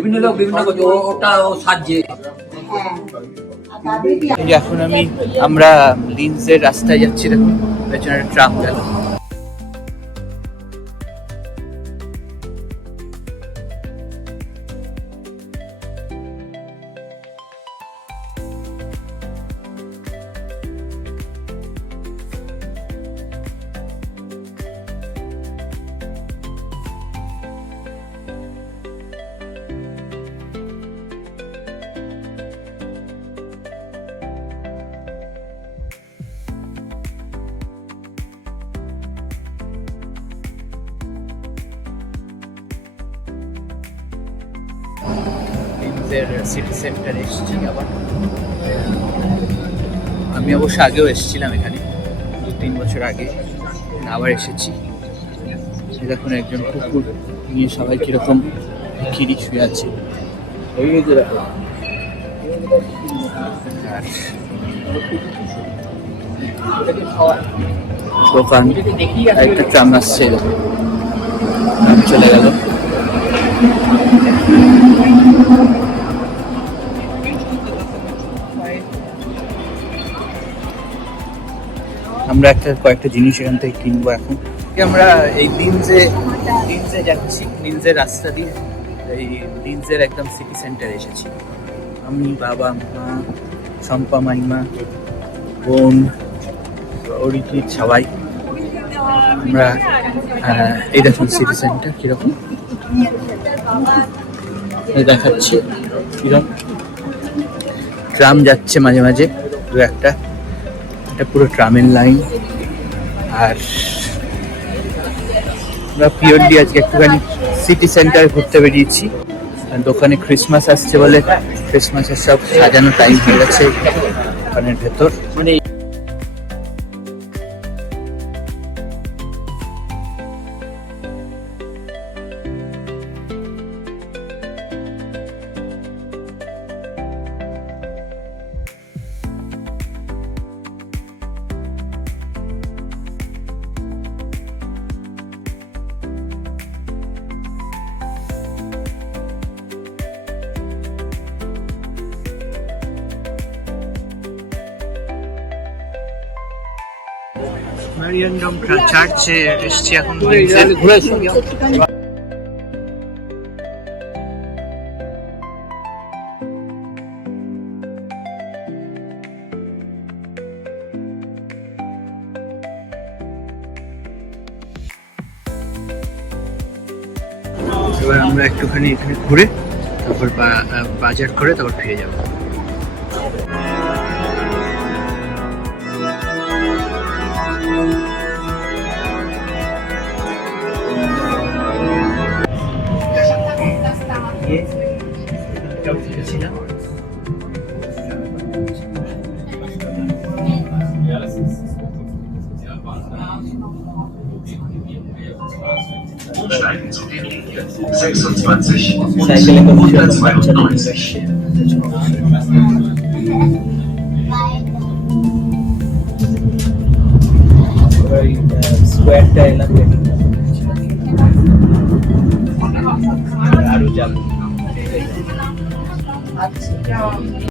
বিভিন্ন লোক বিভিন্ন কিছু ওটা ও সাজছে। এখন আমরা লিন্সের রাস্তায় যাচ্ছি, দেখুন পেছনে ট্রাম গেল। সিটি সেন্টার এসেছি আবার। আমি অবশ্য আগেও এসেছিলাম এখানে 2-3 বছর আগে, আবার এসেছি। দেখুন একজন কুকুর নিয়ে সবাই কিরকম খিরি শুয়ে আছে। দোকান একটা ট্রাম আসছে, চলে গেল। আমরা কয়েকটা জিনিস এখান থেকে কিনবো এখন। আমরা এই লিন্সে যাচ্ছি, লিন্সের রাস্তা দিয়ে এই লিন্সের একদম সিটি সেন্টারে এসেছি। আমি, বাবা, মা, শম্পা মাইমা, বোন, অরিজিৎ, সবাই আমরা এই দেখুন সিটি সেন্টার কিরকম দেখাচ্ছি। কিরকম ট্রাম যাচ্ছে মাঝে মাঝে দু একটা, এটা পুরো ট্রামের লাইন। আর আমরা পিওরলি আজকে একটুখানি সিটি সেন্টার ঘুরতে বেরিয়েছি। দোকানে ক্রিসমাস আসছে বলে ক্রিসমাসের সব সাজানো টাইম হয়ে গেছে দোকানের ভেতর। মানে মারিয়ানডম চার্চে এসেছি এখন। ঘুরে এবার আমরা একটুখানি এখানে ঘুরে তারপর বাজার করে তারপর ফিরে যাবো। স্কোয়ারটা এলাম আরো যাবো।